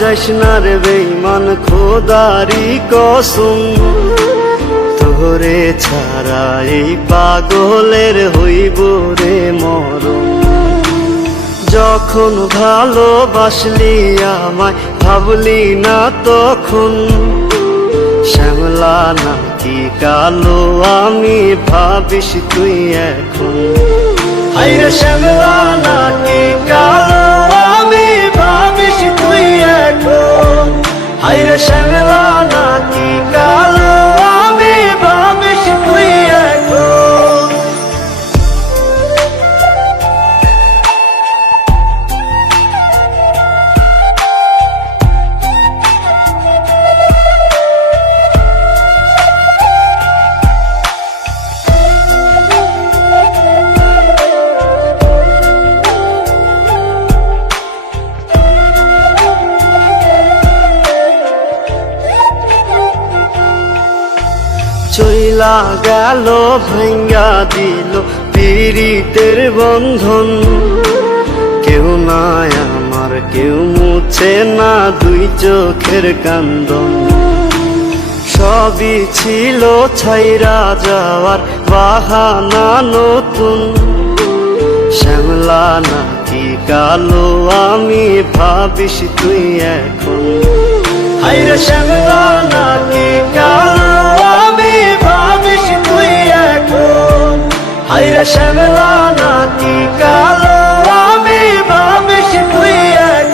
যাইস না রে বেঈমান খোদারি কসম, তোরে ছাড়া এই পাগলের হইব রে মরণ। যখন ভালোবাসলি আমায় ভাবলি না তখন, শ্যামলা নাকি কালো আমি ভাবিস তুই এখন। হায়রে শ্যামলা নাকি কালো আমি ভাবিস তুই এখন। হায়রে শ্যামলা নাকি কালো আমি ভাবিস তুই এখন। চইলা গেল ভাঙ্গা দিল পীড়িতের বন্ধন, কেউ নাই আমার কেউ মুছে না দুই চোখের কান্দন। সবই ছিল ছাইরা যাওয়ার বাহানা নতুন, শ্যামলা নাকি কালো আমি ভাবিস তুই এখন। হায়রে শ্যামলা নাকি কালো আমি ভাবিস তুই এখন। হায়রে শ্যামলা নাকি কালো আমি ভাবিস তুই এখন।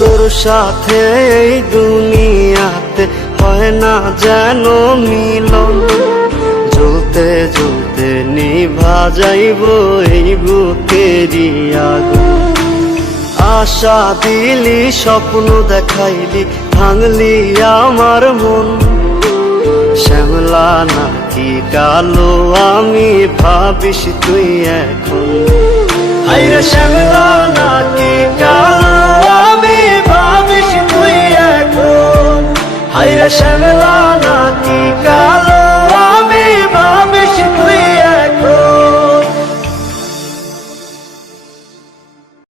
তোর সাথে এই দুনিয়াতে হয় না যেন মিলন, জ্বলতে জ্বলতে নিভা যাইব এই বুকেরই আগুন। আশা দিলি স্বপ্ন দেখাইলি ভাঙলি আমার মন, শ্যামলা নাকি কালো আমি ভাবিস তুই এখন। হায়রে শ্যামলা নাকি কালো